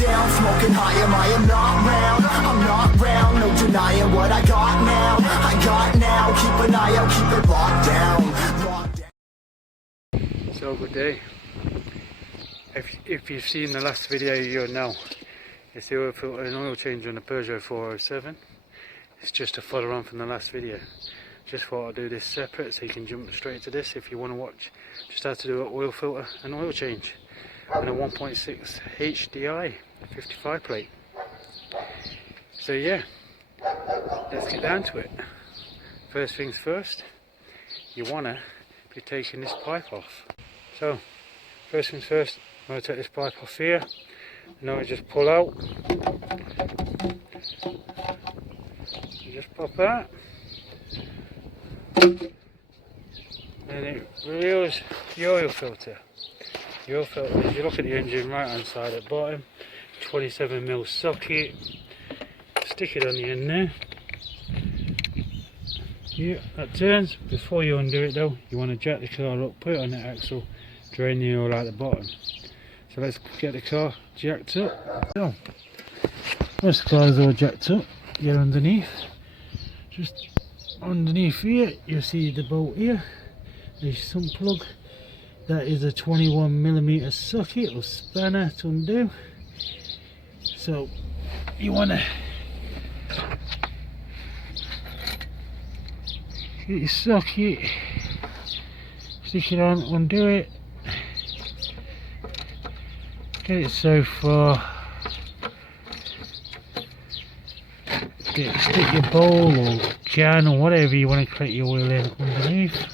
down, smoking high, I am not round. I'm not round, no denying what I got now. I got now, keep an eye out, keep it locked down, locked down. So good day. If you've seen the last video, you'll know it's the oil filter and oil change on the Peugeot 407. It's just a follow on from the last video. Just thought I'd do this separate so you can jump straight to this if you want to watch just how to do an oil filter and oil change on a 1.6 HDI 55 plate. So yeah, let's get down to it. First things first, you want to be taking this pipe off. So first things first, I'm going to take this pipe off here, and now I just pull out, you just pop that, and it reveals the oil filter. The oil filter, if you look at the engine right hand side at the bottom, 27mm socket, stick it on the end there. Yeah, that turns. Before you undo it though, you want to jack the car up, put it on the axle, drain the oil out the bottom. So let's get the car jacked up. So, once the car is all jacked up, get underneath. Just underneath here, you'll see the bolt here. There's some plug. That is a 21mm socket or spanner to undo. So, you want to get your socket, stick it on, undo it, get it so far, stick your bowl or can or whatever you want to collect your oil in underneath.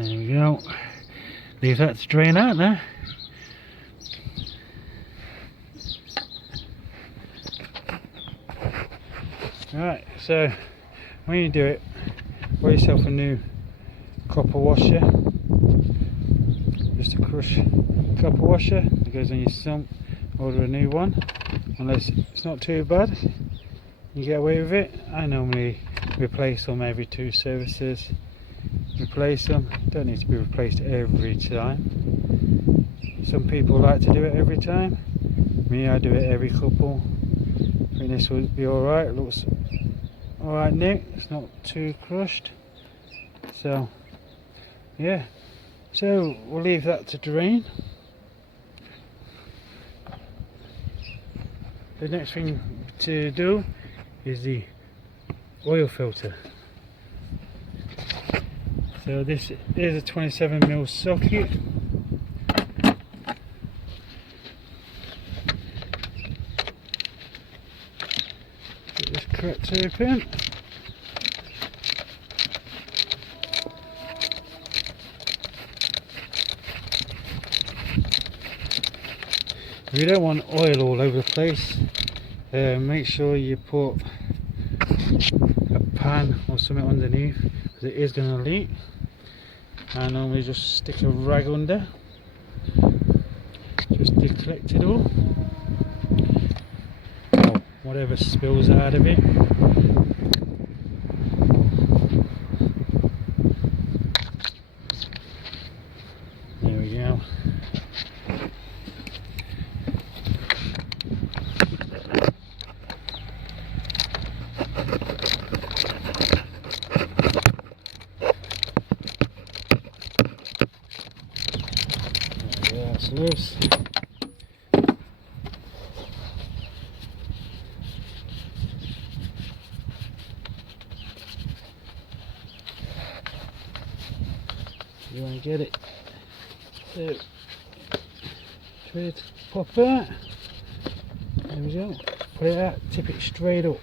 There we go. Leave that to drain out now. Right, so when you do it, buy yourself a new copper washer. Just a crush copper washer that goes on your sump. Order a new one, unless it's not too bad. You get away with it. I normally replace them every 2 services. Replace them, don't need to be replaced every time. Some people like to do it every time. Me, I do it every couple. I think this will be alright. It looks alright new, it's not too crushed. So yeah, so we'll leave that to drain. The next thing to do is the oil filter. So this is a 27mm socket. Get this cracked open. If you don't want oil all over the place, make sure you put a pan or something underneath, because it is going to leak. I normally just stick a rag under, just to collect it all, or whatever spills out of it. There we go. That's loose. You want to get it. So, try to pop that. There we go. Put it out, tip it straight up.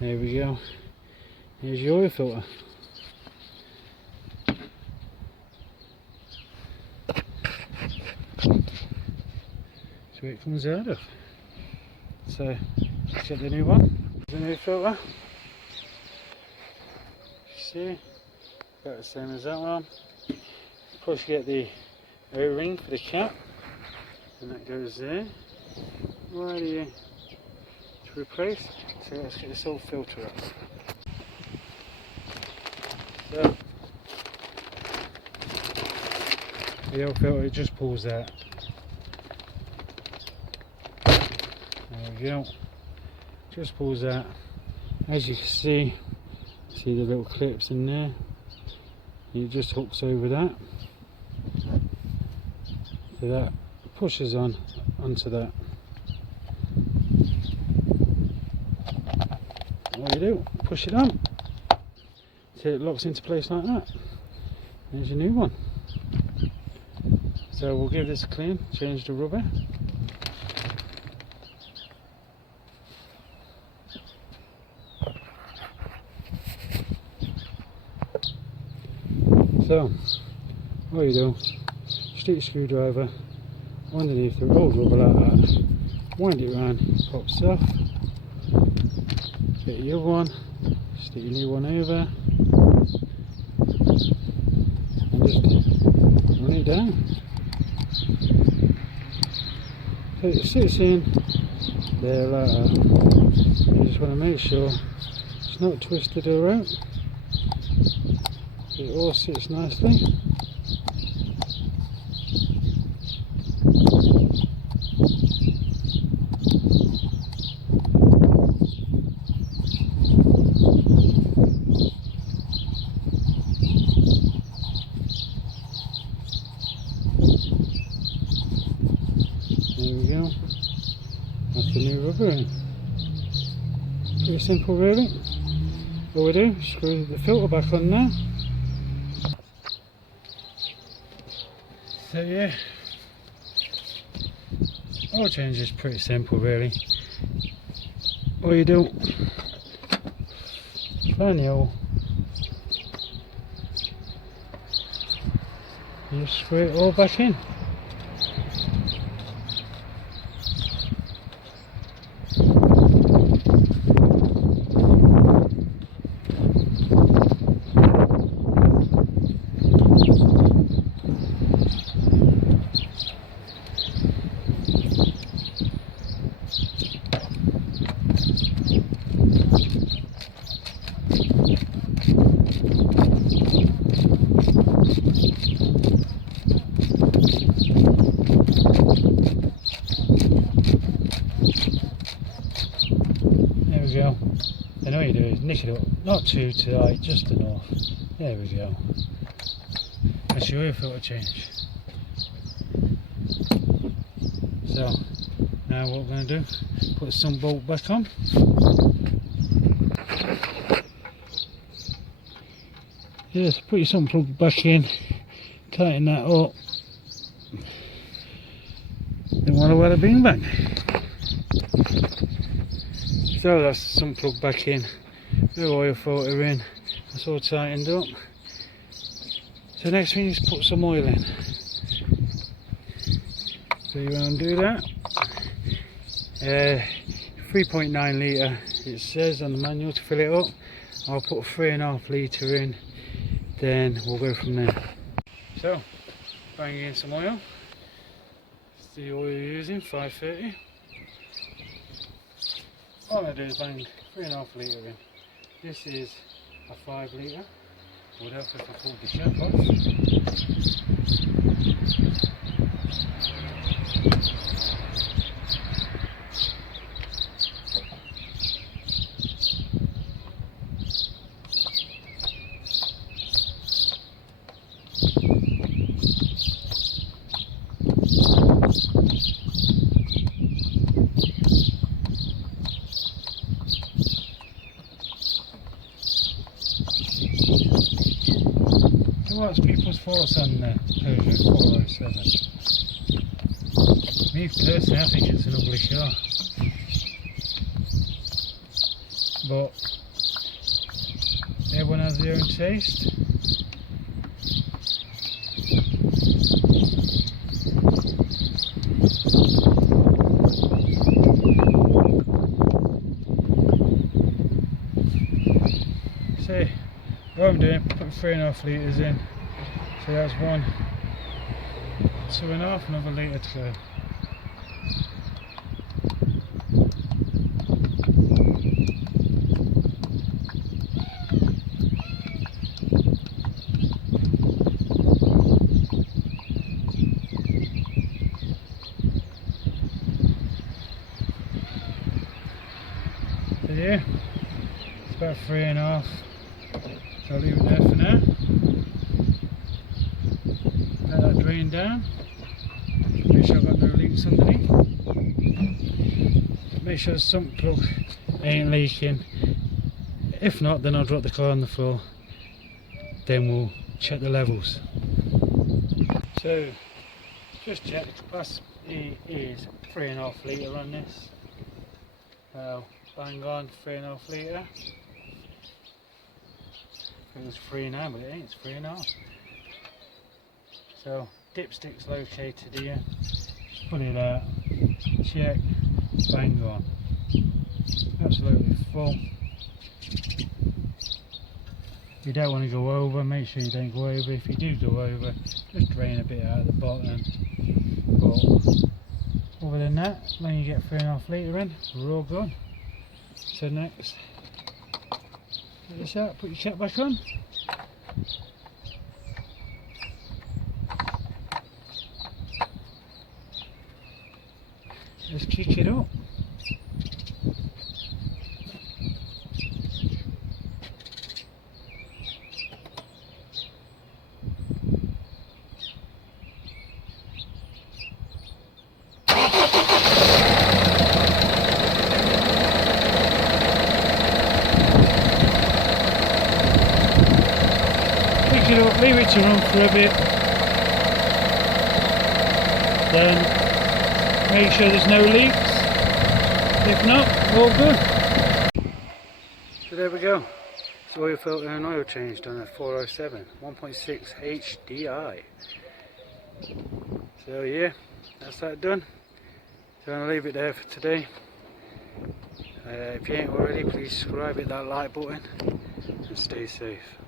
There we go. Here's your oil filter. So it comes out of. So check the new one. The new filter. See, got the same as that one. Of course, you get the O-ring for the cap, and that goes there. Right here to replace. So let's get this old filter up. So the old filter, it just pulls out. There we go. Just pulls out. As you can see the little clips in there. It just hooks over that. So that pushes onto that. What you do, push it on. So it locks into place like that. There's your new one. So we'll give this a clean, change the rubber. So, what you do, stick a screwdriver underneath the old rubber like that, wind it round, pops off, get your other one, stick your new one over, and just run it down. So it sits in there like that. You just want to make sure it's not twisted around. It all sits nicely. There we go. That's the new rubber in. Pretty simple really. All we do, screw the filter back on now. So yeah, oil change is pretty simple really. All you do, find the oil, you screw it all back in. There we go. Then all you do is nick it up, not too tight, just enough. There we go. That's your oil filter change. So now what we're going to do, put some bolt back on. Yes, put your sun plug back in, tighten that up. Then want to wear the bean back. So that's the sun plug back in, new oil filter in, that's all tightened up. So next thing is put some oil in. So you want to do that. 3.9 litre it says on the manual to fill it up. I'll put 3.5 litre in, then we'll go from there. So bang in some oil. It's the oil you're using, 530. All I do is bang 3.5 litre in. This is a 5 litre. Would help if I pulled the cap off. What's people's thoughts on the Peugeot 407? Me personally, I think it's an ugly car. but everyone has their own taste. So what I'm doing, put 3.5 litres in, so that's 1, 2.5, another litre to go. So yeah, it's about 3.5, so I'll leave it there for now. Let that drain down, make sure I've got no leaks underneath. Make sure the sump plug ain't leaking. If not, then I'll drop the car on the floor, then we'll check the levels. So just check the capacity is 3.5 litre on this. Bang on, 3.5 litre. It was 3 now, but it ain't, it's 3.5. So dipstick's located here. Just pull it out, check, bang on. Absolutely full. You don't want to go over, make sure you don't go over. If you do go over, just drain a bit out of the bottom. But other than that, when you get 3.5 litre in, we're all good. So next, get this out, put your cap back on. Let's kick it up. Pick it up, leave it to run for a bit, then make sure there's no leaks. If not, all good. So there we go. It's oil filter and oil change done at 407 1.6 HDI. So yeah, that's that done. So I'm going to leave it there for today. If you ain't already, please subscribe, hit that like button and stay safe.